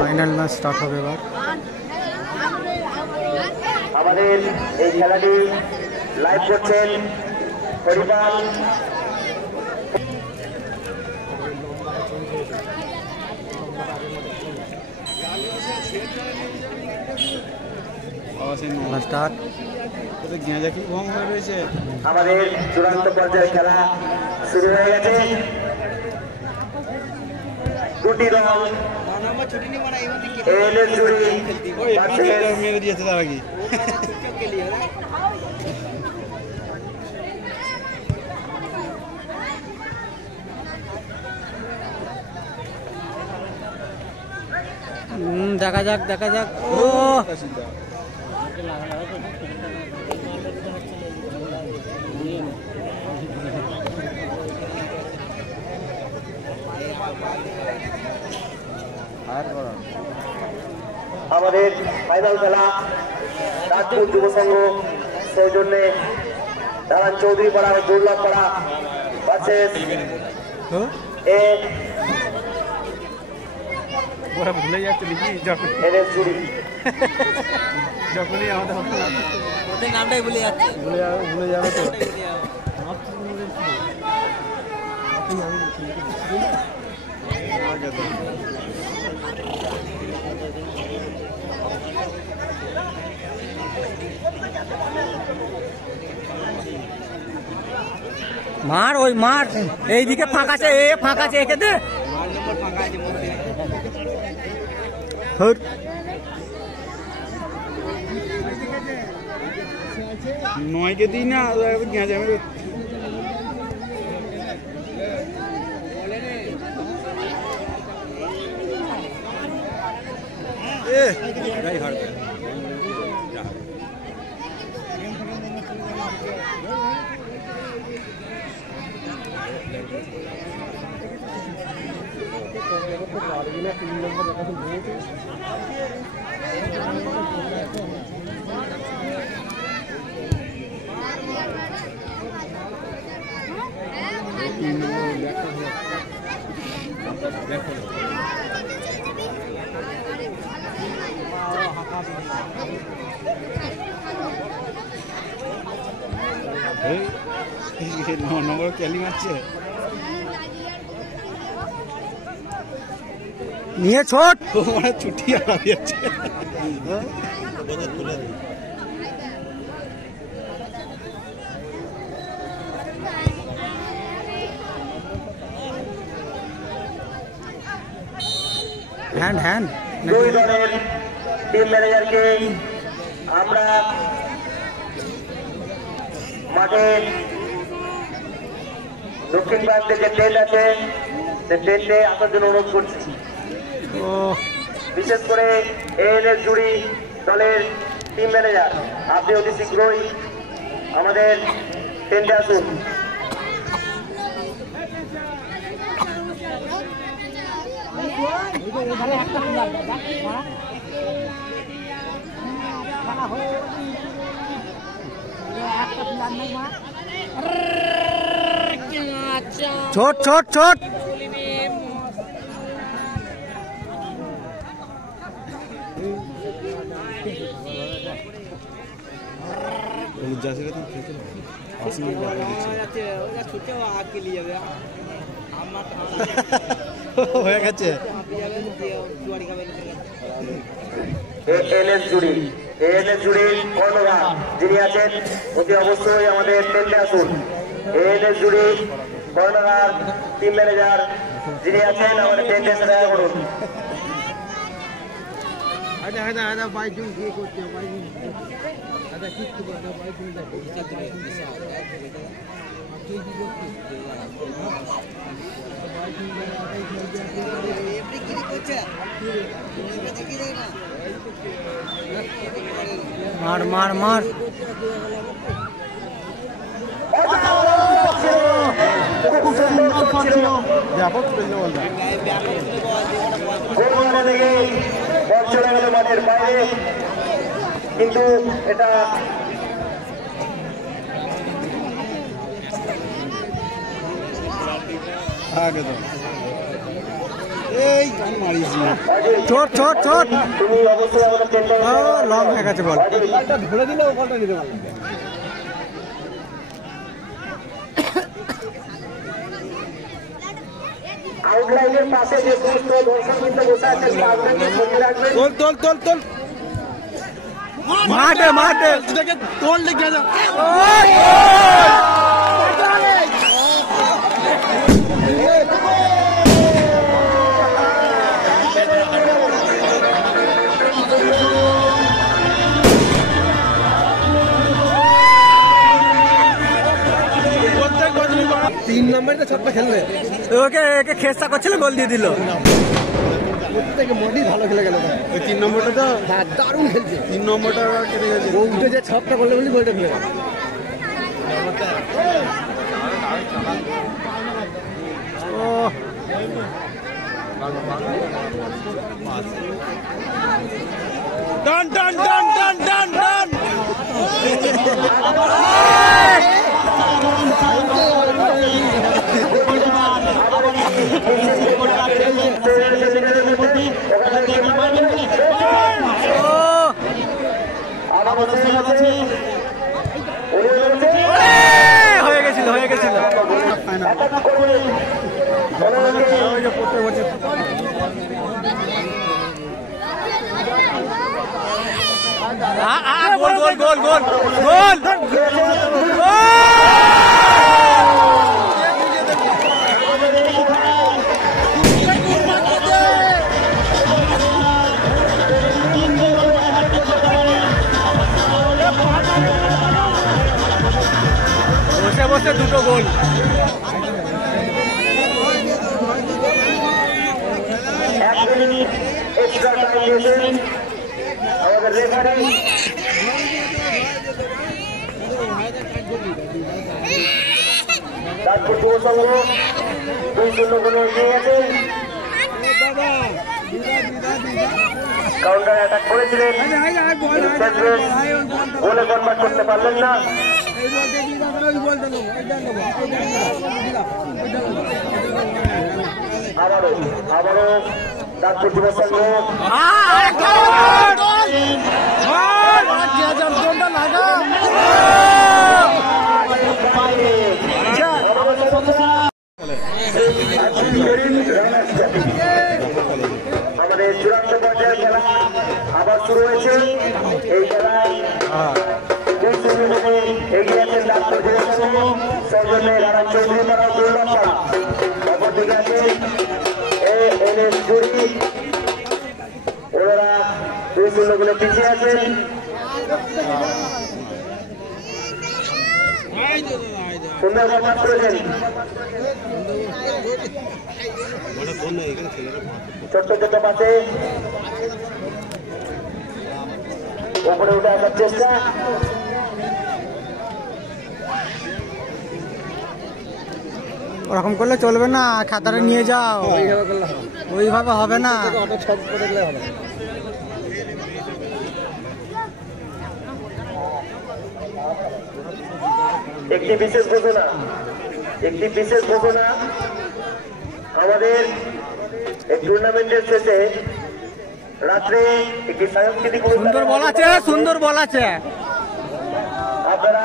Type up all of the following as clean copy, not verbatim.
Final match start হবে এবার। আমাদের এই খেলাটি লাইভ করছেন হরিপাল। আমাদের চূড়ান্ত পর্যায়ে খেলা শুরু হয়ে গেছে। দুটি দল মেরে দিয়েছে তার আগে। দেখা যাক দেখা যাক। ও আমাদের ফাইনাল খেলা রাজপুর যুব সংঘ সৌজন্যে দালান চৌধুরী পাড়া দুর্লভ পাড়া ভার্সেস ওরা ভুলে যাচ্ছে নাকি যখনই আমাদের ওদের নামটাই ভুলে যাচ্ছে। ভুলে যাবে তো। মার ওই মার এইদিকে ফাঁকা আছে, এ ফাঁকা আছে, একে দে। নয়কে দিই না যাবে। নম্বর ক্যালি মারছে নিয়ে ছোট মানে ছুটি যাচ্ছে। হ্যান্ড হ্যান্ড দুই দলের টিম ম্যানেজারকে আমরা মাঠের দক্ষিণ প্রান্তে যে টেন্ট আছে সে টেন্টে আসার জন্য অনুরোধ করছি। বিশেষ করে এএনএস জুড়ি দলের টিম ম্যানেজার, আপনি অতি শীঘ্রই আমাদের টেন্টে আসুন। ছোট ছোট ছোট হয়ে গেছে। এএনএস জুড়ির কর্ণধার যিনি আছেন অতি অবশ্যই আমাদের টেন্টে আসুন। এএনএস জুড়ির কর্ণধার টিম ম্যানেজার যিনি আছেন আমাদের টেন্টে এসে দেখা করুন। মার মার মার চলে গেল মাঠের বাইরে, কিন্তু এটা आगे दो ছোট ছোট ছোট তুমি অবশ্যই আমাদের টেন্ডার লং হয়ে গেছে বল ধরে দিলে ও বলটা নিতে পারলাম আউটলাইনের পাশে যে সমস্ত দর্শকবৃন্দ বসে আছেন তাদেরকে মনে রাখবেন। তোল তোল তোল তোল মাঠে মাঠে তোল লেগে যা তিন নম্বরটা ছক্কা খেলবে ওকে একে খেসা করছিল গোল দিয়ে দিল প্রত্যেকে মোটেই ভালো খেলে গেল ওই তিন নম্বরটা তো হ্যাঁ দারুণ খেলছে তিন নম্বরটা কেটে গেছে ও উঠে যে ছক্কা করলে বলি গোলটা ফেলে ও ডান ডান ডান ডান ডান ডান হয়ে গেছিল হয়ে গেছিল গোল গোল গোল গোল গোল বসে বসে দুটো গোল আমাদের রেফারি তারপর যুব সংঘ 2-0 গোলে এগিয়ে গেছে কাউন্টার অ্যাটাক করেছিলেন গোলে কনভার্ট করতে পারলেন না আবারও তারপর যুব সংঘ আমাদের চূড়ান্ত পর্যায়ের খেলা আবার শুরু হয়েছে এই খেলায় এগিয়ে আছেন ডাক্তার সৌজন্যে রানা চৌধুরী পাড়া দুর্লভপাড়া অপরদিকে আছে এনএস জুড়ি ওরা 2-0 গোলে পিছিয়ে আছেন সুন্দর বল করেছেন ছোট্ট ছোট্ট পাশে উপরে উঠে আসার চেষ্টা ওরকম করলে চলবে না খাতারে নিয়ে যাও ওইভাবে হবে না একটি বিশেষ ঘোষণা আমাদের এই টুর্নামেন্টের শেষে রাত্রে একটি সাংস্কৃতিক সুন্দর বল আছে আপনারা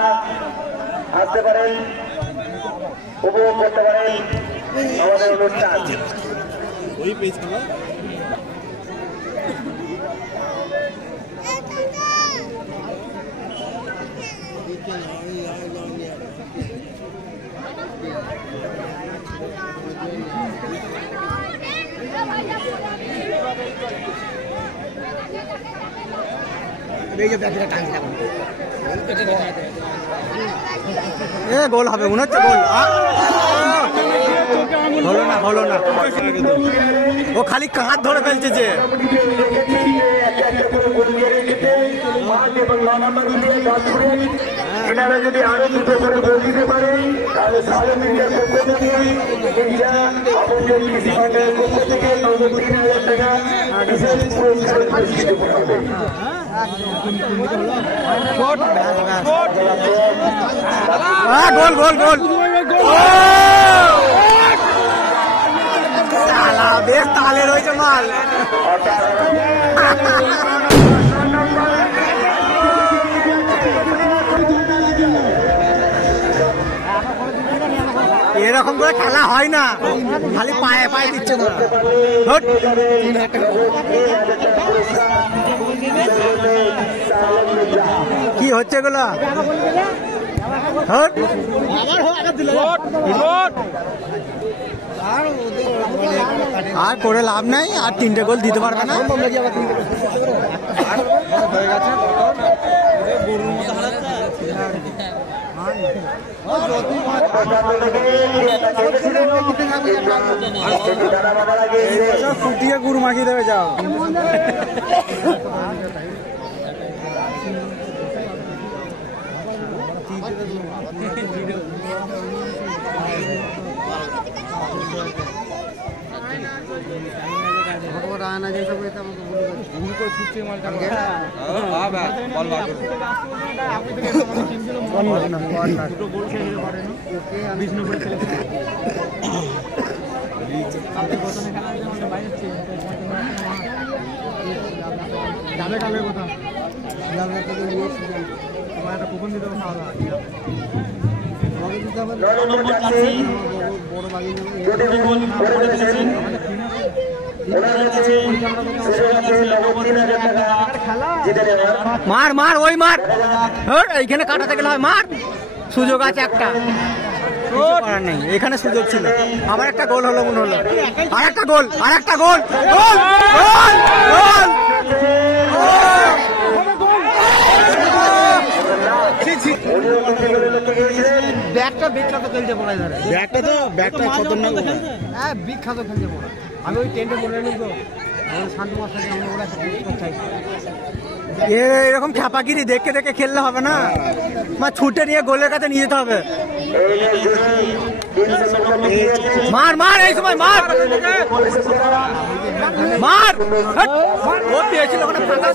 আসতে পারেন উপভোগ করতে পারেন আমাদের অনুষ্ঠান গোল হবে মনে হচ্ছে গোল হলো না ও খালি হাত ধরে ফেলছে যে এনারা যদি আরো দুটো করে গোল দিতে পারে তাহলে সারা মিডিয়ার পক্ষ থেকে আমাদের কৃষি ভান্ডারের পক্ষ থেকে ৩,০০০ টাকা বিশেষ পুরস্কারের পুরস্কৃত করা হবে। গোল গোল গোল বেশ তালে রয়েছে মাল। এরকম করে খেলা হয় না, খালি পায়ে পায়ে দিচ্ছে না। কি হচ্ছে এগুলো? আর করে লাভ নাই, আর 3টে গোল দিতে পারবে না। ফুটিয়ে গুড় মাখিয়ে দেবে যাও। মার মার ওই মার, এইখানে কাটাতে গেলে হয়। মার, সুযোগ আছে একটা, করার নেই। এখানে সুযোগ ছিল, আবার একটা গোল হলো মনে হলো। আর একটা গোল, আর একটা গোল, গোল গোল গোল। ব্যাটটা বিখ্যাত খেলছে পড়ায় ধরে, ব্যাটটা তো ব্যাটটা খতরনাক, হ্যাঁ বিখ্যাত খেলছে পড়া। আমি ওই টেন্টে পড়ে নিব শান্ত মাস্টার, আমরা চাই এরকম খ্যাপাগিরি দেখে দেখে খেললে হবে না, মা ছুটে নিয়ে গোলের কাছে নিয়ে যেতে হবে। মার মার, এই সময় মার মার, গোল দিয়েছিল ওখানে ফাঁকা।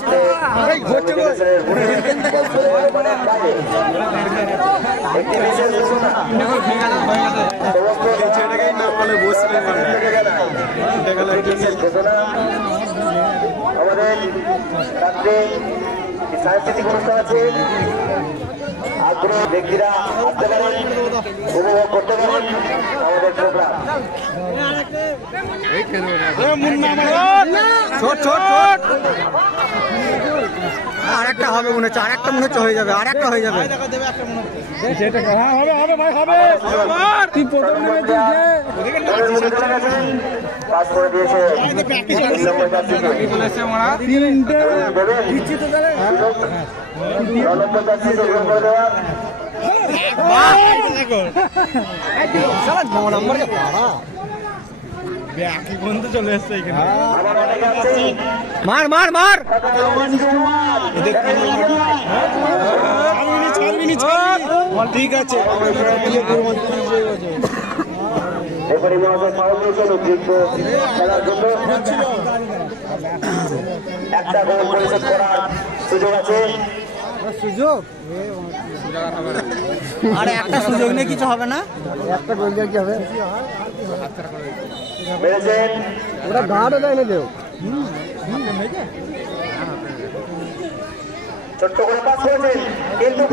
আমাদের রাত্রে সাংস্কৃতিক অনুষ্ঠান আছে, আগ্রহ ব্যক্তিরা আসতে পারেন, উপভোগ করতে পারেন আমাদের প্রোগ্রাম। আর একটা হবে মনে হচ্ছে, আর একটা মনে হচ্ছে হয়ে যাবে, আর একটা হয়ে যাবে। পাস করে দিয়েছে চলে এসছে এখানে। মার মার মার, ঠিক আছে। একটা গোল পরিশোধ করার সুযোগ আছে, সুযোগ আর একটা সুযোগ নেই, কিছু হবে না। একটা গোল দিয়ে কি হবে? মেরেছেন ওরা গার্ডও দেয় না কেউ। ছোট্ট করে পাস করেছেন, কিন্তু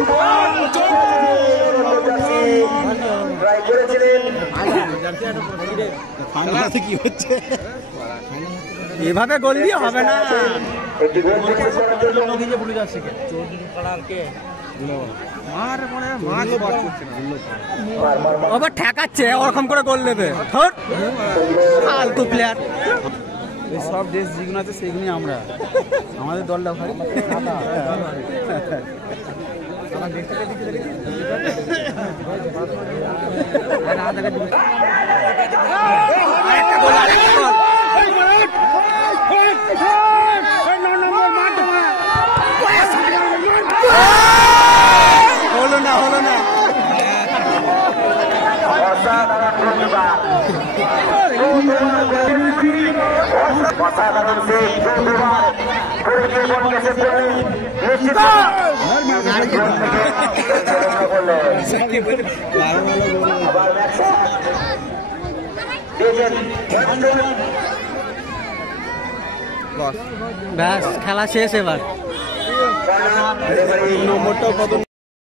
ট্রাই করেছিলেন। কি হচ্ছে এভাবে গোল দিয়ে হবে না। একটি গোল পরিশোধ করার জন্য আবার ঠেকাচ্ছে, ওরকম করে গোল নেবে। ফালতু প্লেয়ার। সব দেশ যেগুলো আছে সেগুলোই আমরা, আমাদের দলটা ভাই। হলো না, হলো না। অসাধারণ দিয়েছেন ব্যাস খেলা শেষ এবার নম্বরটাও কত